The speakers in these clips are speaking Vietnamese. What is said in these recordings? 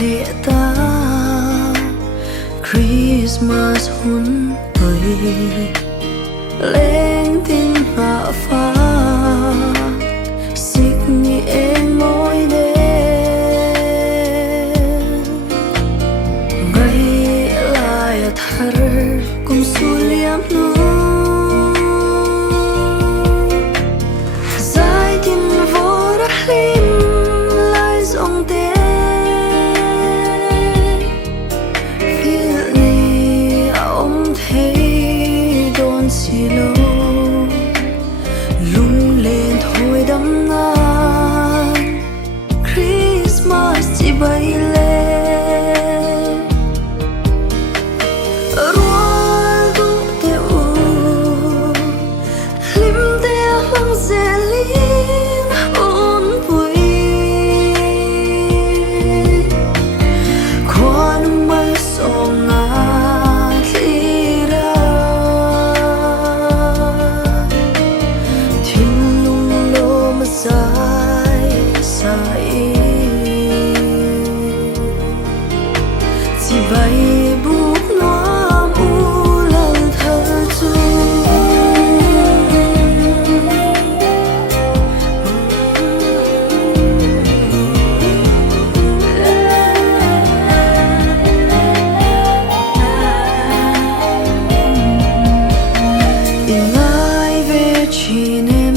lệ ta Christmas hun bơi lên tin hạ phá xích nhị em ngồi đêm ngày lại thar cùng su liam nu dài tin vô ra lim lại dòng tên xì lô lung lên thôi đắm ngang Christmas chỉ bay lên ruột đủ tiêu lim tiêu lăng dễ liên ôn vui khoan mây sông chỉ bay bút nó u lần thơ chu ai về chỉ nem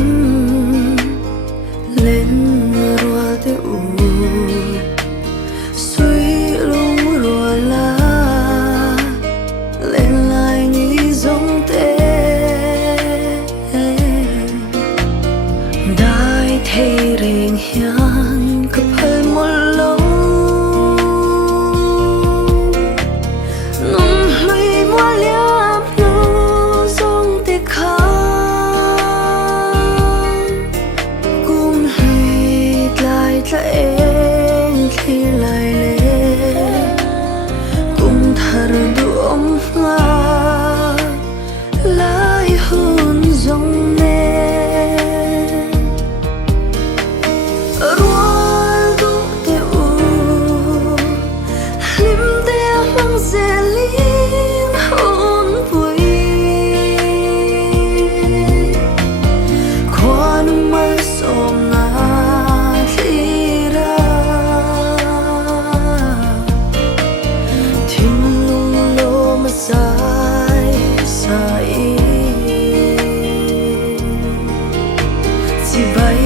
lên rùa tiêu thấy rèn hiền cặp hơi một lâu nông lùi mua liam nô dòng tê khá cùng lùi lại ta em khi lại lên cùng thar đuông nga lại hơn dòng dễ liên ôn vui khoan mây sông ngả khi ra thiên lung lô mà dài dài chỉ bay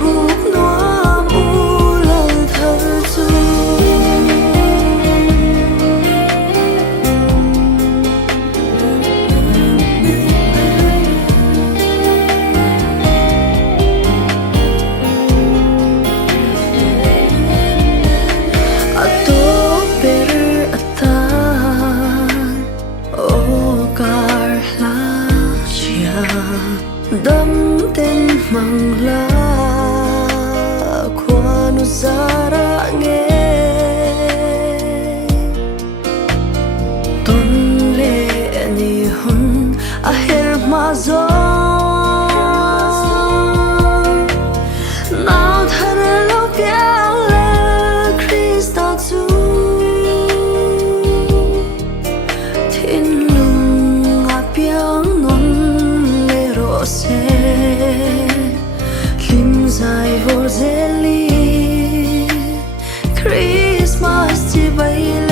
bút nó u lần thơ chu đâm tên mang lá qua nu zara nghe ton le ni hun aher ma zo nào thar lo piang le Christa chu thiên lung a piang non se lim dài vô dễ li Christmas chỉ bay